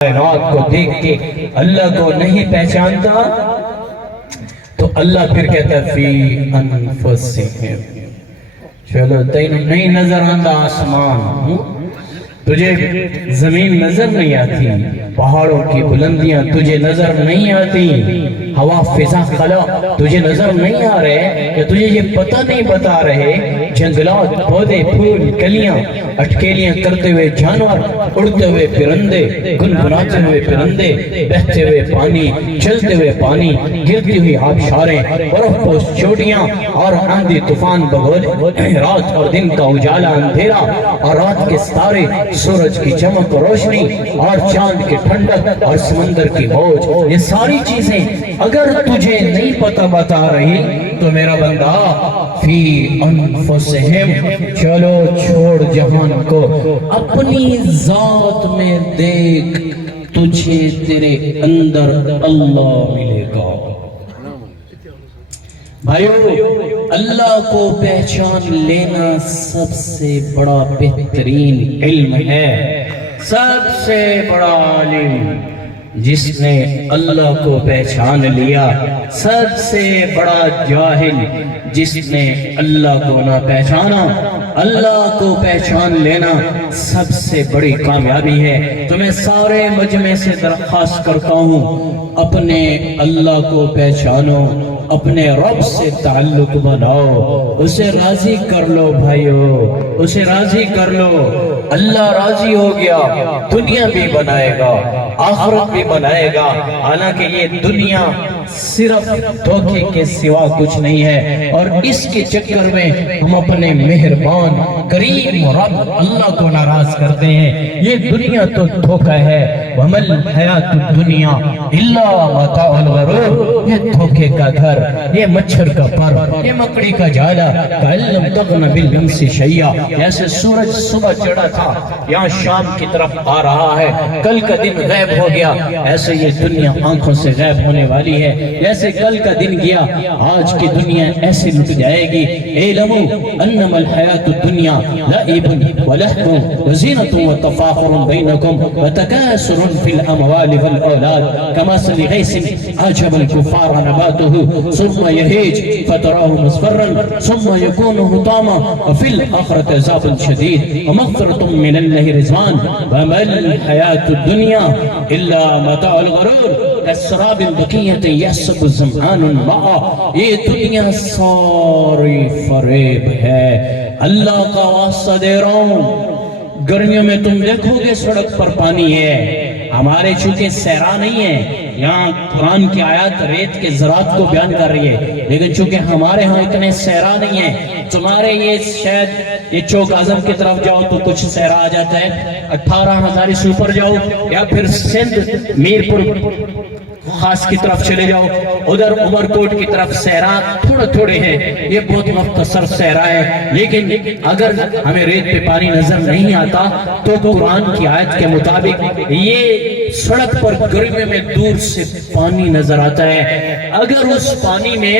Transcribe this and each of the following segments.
کائنات کو دیکھ کے اللہ کو نہیں پہچانتا تو اللہ پھر کہتا ہے فی انفسہم. چلو تینوں نہیں نظر آتا آسمان، تجھے زمین نظر نہیں آتی، پہاڑوں کی بلندیاں تجھے نظر نہیں آتی، ہوا فضا خلا تجھے نظر نہیں آ رہے، کہ تجھے یہ پتہ نہیں بتا رہے جنگلات پودے پھول کلیاں اٹکیلیاں کرتے ہوئے جانور، اڑتے ہوئے پرندے، گنگناتے ہوئے پرندے، بہتے ہوئے پانی، چلتے ہوئے پانی، گرتی ہوئی آبشاریں، برف پوش چوٹیاں اور آندھی طوفان بگولے، رات اور دن کا اجالا اندھیرا اور رات کے ستارے، سورج کی چمک روشنی اور چاند کی ٹھنڈک اور سمندر کی موج، یہ ساری چیزیں اگر تجھے نہیں پتہ بتا رہی تو میرا بندہ فی انفسہم، چلو چھوڑ جہان کو، اپنی ذات میں دیکھ، تجھے تیرے اندر اللہ ملے گا. بھائیو، اللہ کو پہچان لینا سب سے بڑا بہترین علم ہے. سب سے بڑا عالم جس نے اللہ کو پہچان لیا، سب سے بڑا جاہل جس نے اللہ کو نہ پہچانا. اللہ کو پہچان لینا سب سے بڑی کامیابی ہے. تو میں سارے مجمع سے درخواست کرتا ہوں، اپنے اللہ کو پہچانو، اپنے رب سے تعلق بناؤ، اسے راضی کر لو بھائیو، اسے راضی کر لو. اللہ راضی ہو گیا، دنیا بھی بنائے گا، آخرت بھی بنائے گا. حالانکہ یہ دنیا صرف دھوکے کے سوا کچھ نہیں ہے، اور اس کے چکر میں ہم اپنے مہربان کریم رب اللہ کو ناراض کرتے ہیں. یہ دنیا تو دھوکہ ہے، وَمَا الْحَيَاةُ الدُّنْيَا إِلَّا مَتَاعُ الْغُرُورِ، یہ دھوکے کا گھر، یہ مچھر کا پر، یہ مکڑی کا جالا، کَأَن لَّمْ تَغْنَ بِالْأَمْسِ شَيْئًا. جیسے سورج صبح چڑھا تھا، یہاں شام کی طرف آ رہا ہے، کل کا دن غائب ہو گیا، ایسے یہ دنیا آنکھوں سے غائب ہونے والی ہے. جیسے کل کا دن گیا، آج کی دنیا ایسے لٹ جائے گی. اعلموا انما الحیاۃ الدنیا لعب ولهو وزینۃ وتفاخر بینکم وتکاثر فی الاموال والاولاد کمثل غیث اعجب الکفار نباته ثم یہیج فتراه مصفرا ثم یکون حطاما وفی الاخرة عذاب شدید ومغفرۃ من اللہ رضوان وما الحیاۃ الدنیا الا متاع الغرور کالسراب بقیۃ یحسب الظمآن الماء. یہ دنیا ساری فریب ہے. اللہ کا واسطہ دے رہا ہوں، گرمیوں میں تم دیکھو گے سڑک پر پانی ہے. ہمارے چونکہ صحرا نہیں ہے، یہاں قرآن کی آیات ریت کے زراعت کو بیان کر رہی ہے، لیکن چونکہ ہمارے ہاں اتنے صحرا نہیں ہے. تمہارے یہ شاید یہ چوک اعظم کی طرف جاؤ تو کچھ صحرا آ جاتا ہے، 18 ہزاری سوپر جاؤ یا پھر سندھ میرپور خاص کی طرف چلے جاؤ، ادھر عمر کوٹ کی طرف صحرا تھوڑے تھوڑے ہیں، یہ بہت مختصر صحرا ہے. لیکن اگر ہمیں ریت پہ پانی نظر نہیں آتا تو قرآن کی آیت کے مطابق یہ سڑک پر گرمی میں دور سے پانی نظر آتا ہے. اگر اس پانی میں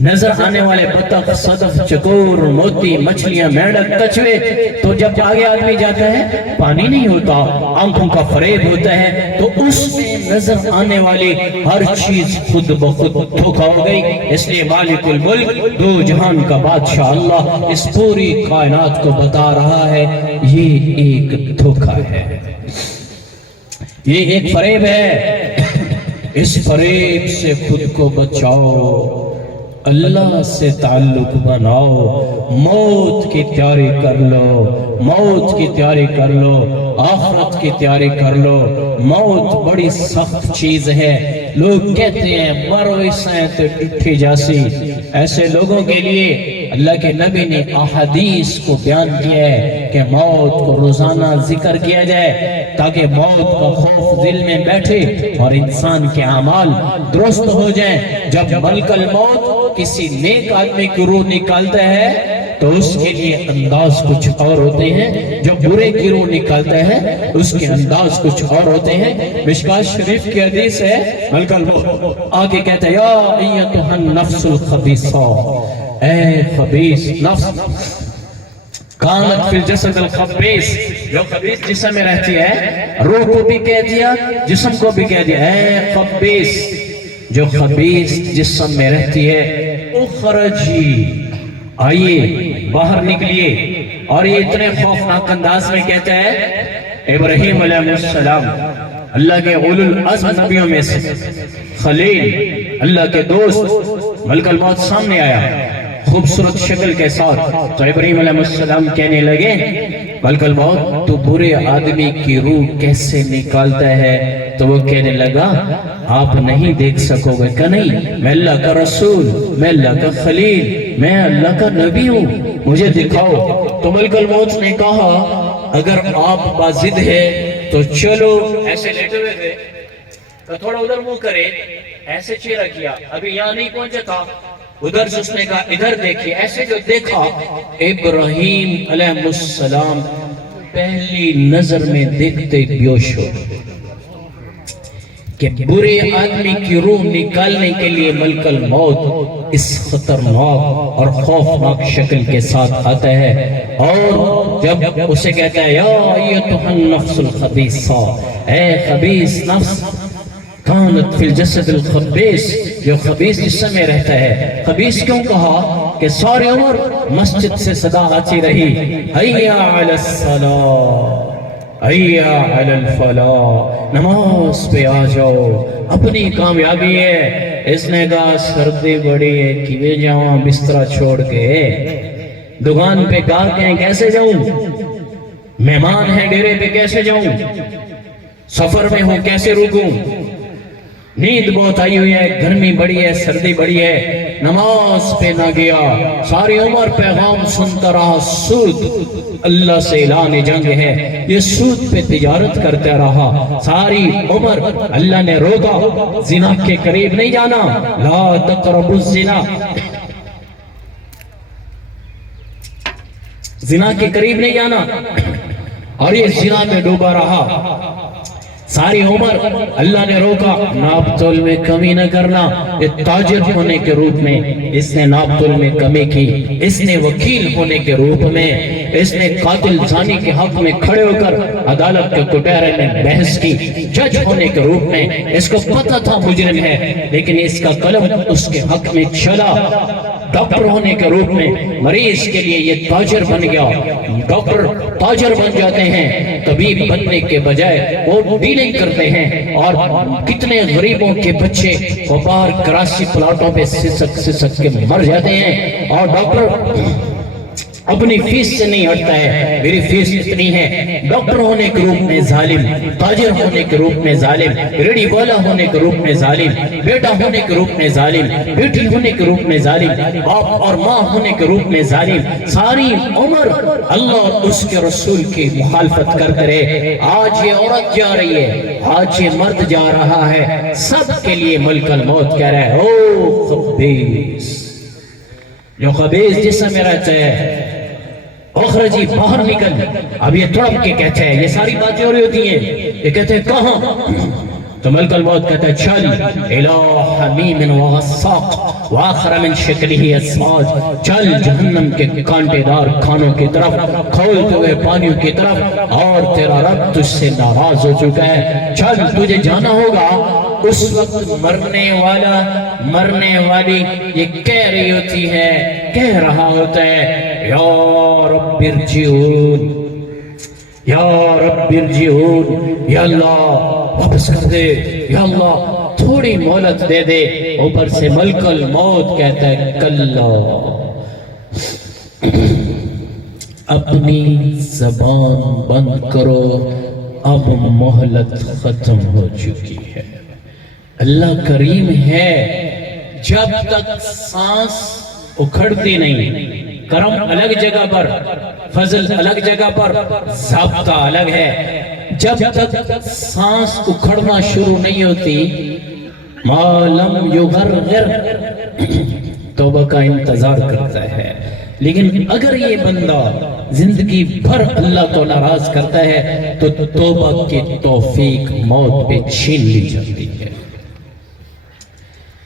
نظر آنے والے بطخ، صدف، چکور، موتی، مچھلیاں، مینڈک، کچھوے، تو جب آگے آدمی جاتا ہے پانی نہیں ہوتا، آنکھوں کا فریب ہوتا ہے، تو اس میں نظر آنے والی ہر چیز خود بخود دھوکا ہو گئی. اس لیے مالک الملک، دو جہان کا بادشاہ اللہ اس پوری کائنات کو بتا رہا ہے یہ ایک دھوکا ہے، یہ ایک فریب ہے. اس فریب سے خود کو بچاؤ، اللہ سے تعلق بناؤ، موت کی تیاری کر لو، موت کی تیاری کر لو، آخرت کی تیاری کر لو. موت بڑی سخت چیز ہے. لوگ کہتے ہیں مرو اس ہیں تو ڈٹھی جاسی. ایسے لوگوں کے لیے اللہ کے نبی نے احادیث کو بیان کیا ہے کہ موت کو روزانہ ذکر کیا جائے تاکہ موت کا خوف دل میں بیٹھے اور انسان کے اعمال درست ہو جائیں. جب ملک الموت کسی نیک آدمی کی روح نکالتا ہے تو اس کے لیے انداز کچھ اور ہوتے ہیں، جو برے کی روح نکالتا ہے اس کے انداز کچھ اور ہوتے ہیں. مشکوٰۃ شریف کی حدیث ہے، ملک الموت آگے کہتا ہے یا ایتھا النفس الخبیثہ، اے خبیث نفس، کانت فی الجسد الخبیث، جو خبیث جسم میں رہتی ہے، روح کو بھی کہہ دیا، جسم کو بھی کہہ دیا، اے خبیث جو خبیث جسم میں رہتی ہے، اخرجی آئیے باہر نکلیے. اور یہ اتنے خوفناک انداز میں کہتا ہے ابراہیم علیہ السلام، اللہ کے اولو العزم نبیوں میں سے خلیل، اللہ کے دوست، ملک الموت سامنے آیا خوبصورت شکل کے ساتھ. تو ابراہیم علیہ السلام کہنے لگے ملک الموت تو برے آدمی کی روح کیسے نکالتا ہے؟ تو وہ کہنے لگا آپ نہیں دیکھ سکو گے. کہ نہیں، میں اللہ کا رسول، میں اللہ کا خلیل، میں اللہ کا نبی ہوں، مجھے دکھاؤ. تو ملک الموت نے کہا اگر آپ بازد ہے تو چلو. ایسے لیٹے ہوئے تھے تو تھوڑا ادھر منہ کرے، ایسے چہرہ کیا، ابھی یہاں نہیں پہنچا تھا، ادھر سے اس نے کہا ادھر دیکھیے. ایسے جو دیکھا ابراہیم علیہ السلام پہلی نظر میں دیکھتے بیہوش ہو کہ برے آدمی کی روح نکالنے کے لیے ملک الموت اس خطرناک اور خوفناک شکل کے ساتھ آتا ہے. اور جب اسے کہتا ہے یا ایتھا النفس الخبیثہ، اے خبیث نفس، کانت فی الجسد الخبیث، جو خبیث جسم میں رہتا ہے. خبیث کیوں کہا؟ کہ ساری عمر مسجد سے صدا آتی رہی حی علی الصلاۃ، حی علی الفلاح، نماز پہ آ جاؤ، اپنی کامیابی ہے. اس نے کہا سردی بڑی ہے، کیویں جاؤں بسترا چھوڑ کے، دکان پہ گاہک ہیں کیسے جاؤں، مہمان ہیں ڈیرے پہ کیسے جاؤں، سفر میں ہوں کیسے رکوں، نیند بہت آئی ہوئی ہے، گرمی بڑی ہے، سردی بڑی ہے، نماز پہ نہ گیا، ساری عمر پیغام سنتا رہا، سود اللہ سے اعلان جنگ ہے، یہ سود پہ تجارت کرتا رہا ساری عمر. اللہ نے روکا زنا کے قریب نہیں جانا، لا تقربوا الزنا، زنا کے قریب نہیں جانا، اور یہ زنا میں ڈوبا رہا ساری عمر. اللہ نے روکا ناپ تول میں کمی نہ کرنا. یہ تاجر ہونے کے روپ میں اس نے ناپ تول میں کمی کی، اس نے وکیل ہونے کے روپ میں اس نے قاتل زانی کے حق میں کھڑے ہو کر عدالت کے کٹہرے میں بحث کی. جج ہونے کے روپ میں اس کو پتہ تھا مجرم ہے، لیکن اس کا قلم اس کے حق میں چلا. ڈاکٹر ہونے کے روپ میں مریض کے لیے یہ تاجر بن گیا. ڈاکٹر تاجر بن جاتے ہیں، طبیب بننے کے بجائے وہ ڈیلنگ کرتے ہیں. اور کتنے غریبوں کے بچے وپار کراچی پلاٹوں پہ سسک کے مر جاتے ہیں، اور ڈاکٹر اپنی فیس سے نہیں ہٹتا ہے، میری فیس اتنی ہے. ڈاکٹر ہونے کے روپ میں ظالم، تاجر ہونے کے روپ میں ظالم، ریڑھی والا ہونے کے روپ میں ظالم، بیٹا ہونے کے روپ میں ظالم، بیٹی ہونے کے روپ میں ظالم، باپ اور ماں ہونے کے روپ میں ظالم. ساری عمر اللہ اور اس کے رسول کی مخالفت کرتے رہے. آج یہ عورت جا رہی ہے، آج یہ مرد جا رہا ہے، سب کے لیے ملک الموت کہہ رہا ہے او خبیث، جو خبیث جسم میں رہتا ہے، اخرجی باہر نکل. اب یہ تڑپ کے کہتے ہیں، یہ ساری باتیں ہو رہی ہوتی ہیں، یہ کہتے ہیں کہاں؟ تو ملک الموت کہتا ہے چل الہ حمیم وغساق واخر من شکلہ اسواج، چل جہنم کے کانٹے دار کھانوں کی طرف، کھولتے ہوئے پانیوں کی طرف، اور تیرا رب تجھ سے ناراض ہو چکا ہے. چل تجھے جانا ہوگا. اس وقت مرنے والا مرنے والی یہ کہہ رہی ہوتی ہے، کہہ رہا ہوتا ہے یا رب ارجعون، یا رب ارجعون، یا اللہ واپس کر دے، یا اللہ تھوڑی مہلت دے دے. اوپر سے ملک الموت کہتا ہے کلا، اپنی زبان بند کرو، اب مہلت ختم ہو چکی ہے. اللہ کریم ہے، جب تک سانس اکھڑتی نہیں، کرم الگ جگہ پر، فضل الگ جگہ پر، ضابطہ الگ ہے. جب تک سانس اکھڑنا شروع نہیں ہوتی، ما لم یغرغر، توبہ کا انتظار کرتا ہے. لیکن اگر یہ بندہ زندگی بھر اللہ کو ناراض کرتا ہے تو توبہ کی توفیق موت پہ چھین لی جاتی ہے.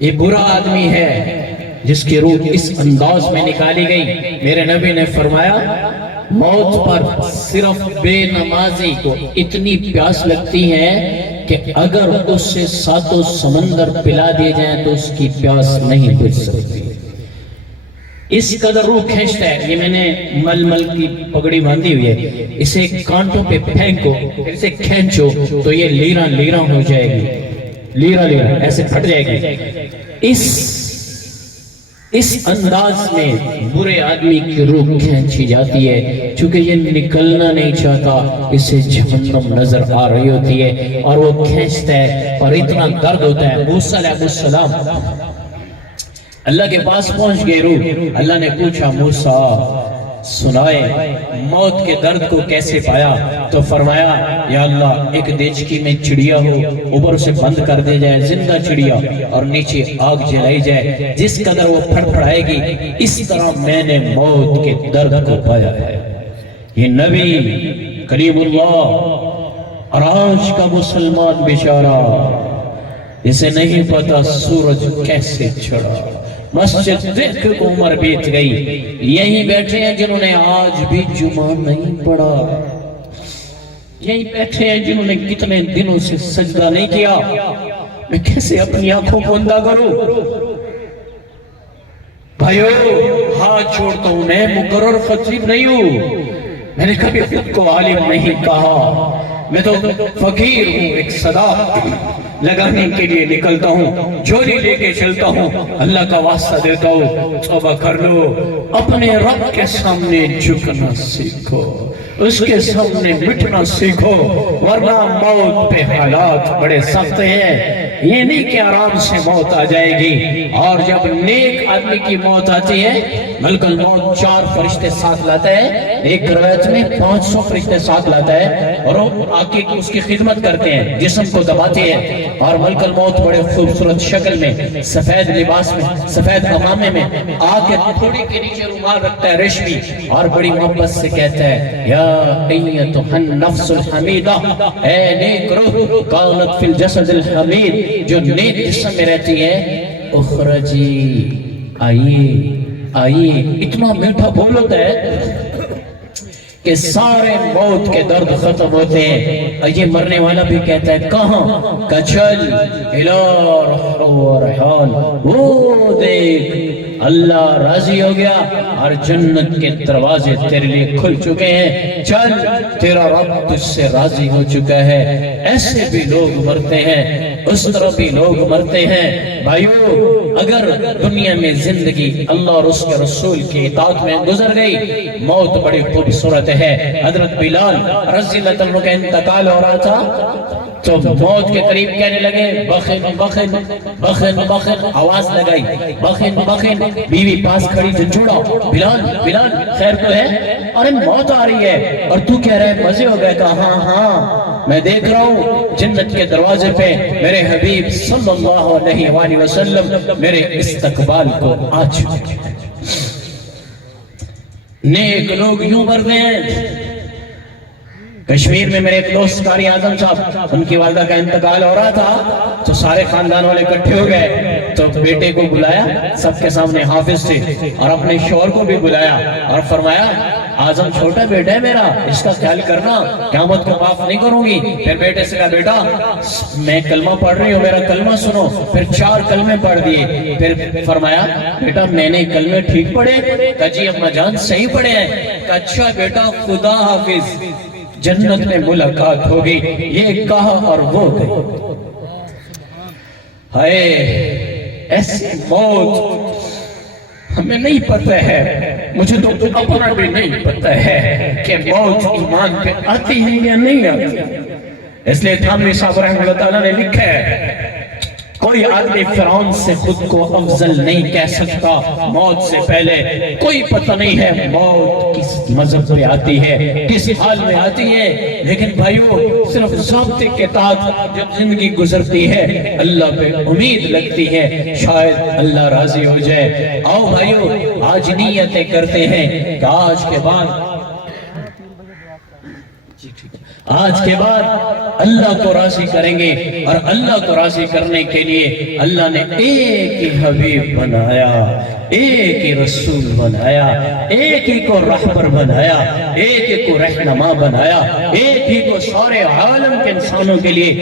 یہ برا آدمی ہے جس کی روح اس انداز میں نکالی گئی. میرے نبی نے فرمایا موت پر صرف بے نمازی کو اتنی پیاس لگتی ہے کہ اگر اس سے ساتوں سمندر پلا دیے جائیں تو اس کی پیاس نہیں بجھ سکتی. اس قدر روح کھینچتا ہے. یہ میں نے مل کی پگڑی باندھی ہوئی ہے, اسے کانٹوں پہ پھینکو, پھر اسے کھینچو تو یہ لیرا لیرا ہو جائے گی, لیرا لیرا ایسے پھٹ جائے گی. اس انداز میں برے آدمی کی روح کھینچی جاتی ہے, چونکہ یہ نکلنا نہیں چاہتا, اسے جہنم نظر آ رہی ہوتی ہے اور وہ کھینچتا ہے اور اتنا درد ہوتا ہے. موسیٰ علیہ السلام اللہ کے پاس پہنچ گئے روح. اللہ نے پوچھا موسیٰ سنائے موت کے درد کو کیسے پایا؟ تو فرمایا یا اللہ ایک دیچکی میں چڑیا ہو, اوپر اسے بند کر دے جائے زندہ چڑیا اور نیچے آگ جلائی جائے, جس قدر وہ پھڑ پھڑائے گی اس طرح میں نے موت کے درد کو پایا ہے. یہ نبی کریم اللہ اور آج کا مسلمان بیچارہ اسے نہیں پتا سورج کیسے چڑھا. مسجد دیکھ کے عمر بیت گئی. یہی بیٹھے ہیں جنہوں نے آج بھی جمعہ نہیں پڑھا, یہی بیٹھے ہیں جنہوں نے کتنے دنوں سے سجدہ نہیں کیا. میں کیسے اپنی آنکھوں کو اندھا کروں؟ بھائیو ہاتھ چھوڑتا ہوں, میں مقرر خطیب نہیں ہوں, میں نے کبھی خود کو عالم نہیں کہا, میں تو فقیر ہوں. ایک صدا لگانے کے لیے نکلتا ہوں, جھولی لے کے چلتا ہوں, اللہ کا واسطہ دیتا ہوں. توبہ کر لو, اپنے رب کے سامنے جھکنا سیکھو, اس کے سامنے مٹنا سیکھو, ورنہ موت پہ حالات بڑے سخت ہیں. یہ نہیں کہ آرام سے موت آ جائے گی. اور جب نیک آدمی کی موت آتی ہے ملک الموت 4 فرشتے ساتھ لاتا ہے, ایک روایت میں 500 فرشتے ساتھ لاتا ہے, اور وہ آ کے اس کی خدمت کرتے ہیں, جسم کو دباتے ہیں. اور ملک الموت بڑے خوبصورت شکل میں سفید لباس میں سفید عمامے میں آ کے تھوڑی کے نیچے رومال رکھتا ہے ریشمی, اور بڑی محبت سے کہتا ہے یا ایتھا النفس الحمیدہ, اے نیک روح کانت فی الجسد الحمید, جو نیک جسم میں رہتی ہے, اخرجی آئیے آئیے. اتنا میٹھا بول ہوتا ہے کہ سارے موت کے درد ختم ہوتے ہیں. اور یہ مرنے والا بھی کہتا ہے کہاں؟ کچل الہ و ریحان, وہ دیکھ اللہ راضی ہو گیا اور جنت کے دروازے تیرے لیے کھل چکے ہیں, چل تیرا رب تجھ سے راضی ہو چکا ہے. ایسے بھی لوگ مرتے ہیں, اس طرح بھی لوگ مرتے ہیں. بھائیو اگر دنیا میں زندگی اللہ اور اس کے رسول کی اطاعت میں گزر گئی, موت بڑی خوبصورت ہے. حضرت بلال رضی اللہ عنہ کا انتقال ہو رہا تھا تو موت کے قریب کہنے لگے بخن بخن بخن بخن, آواز لگائی بخن بخن. بیوی پاس کھڑی تو چھوڑا, بلال بلال خیر تو ہے؟ ارے موت آ رہی ہے اور تو کہہ رہے ہیں مزے ہو گئے. کہا ہاں ہاں میں دیکھ رہا ہوں جنت کے دروازے پہ میرے حبیب صلی اللہ علیہ وآلہ وسلم میرے استقبال کو آ چکے ہیں. نیک لوگ یوں مرتے ہیں. کشمیر میں میرے ایک دوست قاری اعظم صاحب, ان کی والدہ کا انتقال ہو رہا تھا تو سارے خاندان والے اکٹھے ہو گئے, تو بیٹے کو بلایا, سب کے سامنے حافظ تھے, اور اپنے شوہر کو بھی بلایا اور فرمایا اعظم چھوٹا بیٹا ہے میرا, اس کا خیال کرنا, قیامت کو معاف نہیں کروں گی. پھر بیٹے سے کہا بیٹا میں کلمہ پڑھ رہی ہوں, میرا کلمہ سنو. پھر 4 کلمے پڑھ دیے. پھر فرمایا بیٹا میں نے کلمے ٹھیک پڑھے؟ کہا جی اماں جان صحیح پڑھے ہیں. کہا اچھا بیٹا خدا حافظ, جنت میں ملاقات ہوگی. یہ کہا اور وہ گئی. ہائے ایسی موت ہمیں نہیں پتہ ہے, مجھے تو اپنا بھی نہیں پتہ ہے کہ موت ایمان پہ آتی ہے یا نہیں آتی. اس لیے تھانوی صاحب رحمہ اللہ تعالیٰ نے لکھا ہے کوئی آدمی فرعون سے خود کو افضل نہیں کہہ سکتا. موت سے پہلے کوئی پتہ نہیں ہے موت کس مذہب پہ آتی ہے, کس حال میں آتی ہے. لیکن بھائیو صرف ضابطے کے تحت جب زندگی گزرتی ہے اللہ پہ امید لگتی ہے, شاید اللہ راضی ہو جائے. آؤ بھائیو آج نیتیں کرتے ہیں کہ آج کے بعد آج کے بعد اللہ کو راضی کریں گے، اور اللہ کو راضی کرنے کے لیے اللہ نے ایک ہی حبیب بنایا، ایک ہی رسول بنایا، ایک ہی کو رہبر بنایا، ایک ہی کو رہنما بنایا، ایک ہی کو سارے عالم کے انسانوں کے لیے